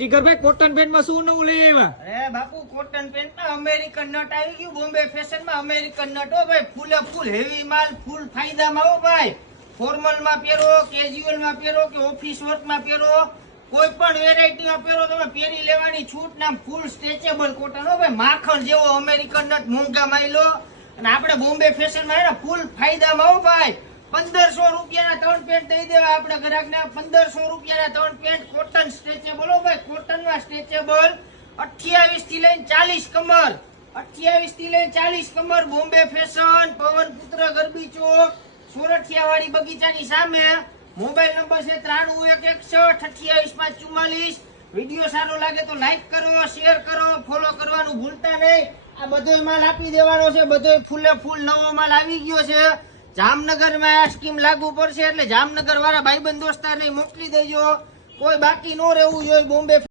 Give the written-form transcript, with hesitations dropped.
જીગરભાઈ cotton pant માં શું નવું લઈ આવ્યા? અરે બાપુ કોટન પેન્ટ માં અમેરિકન નટ આવી ગયું. બોમ્બે ફેશન માં અમેરિકન નટ હો ભાઈ. ફૂલે ફૂલ હેવી માલ, ફૂલ ફાયદામાં હો ભાઈ. ફોર્મલ માં પહેરો, કેઝ્યુઅલ માં પહેરો કે ઓફિસ વર્ક માં પહેરો, કોઈ પણ વેરાયટી માં પહેરો તમે પહેરી લેવાની છૂટ. નામ ફૂલ સ્ટ્રેચેબલ કોટન હો ભાઈ. માખણ જેવો અમેરિકન નટ મોંઘા માયલો. અને આપણે બોમ્બે ફેશન માં ફૂલ ફાયદામાં હો ભાઈ. 1500 રૂપિયાના 3 પેન્ટ દઈ દેવા આપણે ગ્રાહકને. 1500 રૂપિયાના 3 પેન્ટ કોટન સ્ટ્રેચેબલ હો ભાઈ. કોટન માં સ્ટ્રેચેબલ 28 થી લઈને 40 કમર. 28 થી લઈને 40 કમર. બોમ્બે ફેશન, પવનપુત્ર, ગરબી ચોક, સોરઠિયા વાળી બગીચાની સામે. મોબાઈલ નંબર છે 9316288544. વિડીયો સારો લાગે તો લાઈક કરો, શેર કરો, ફોલો કરવાનું ભૂલતા નહીં. આ બધોય માલ આપી દેવાનો છે. બધોય ફૂલે ફૂલ નવો માલ આવી ગયો છે. જામનગરમાં આ સ્કીમ લાગુ પડશે એટલે જામનગર વાળા ભાઈબંધ દોસ્તારને મોકલી દેજો. કોઈ બાકી ન રહેવું જોઈએ. બોમ્બે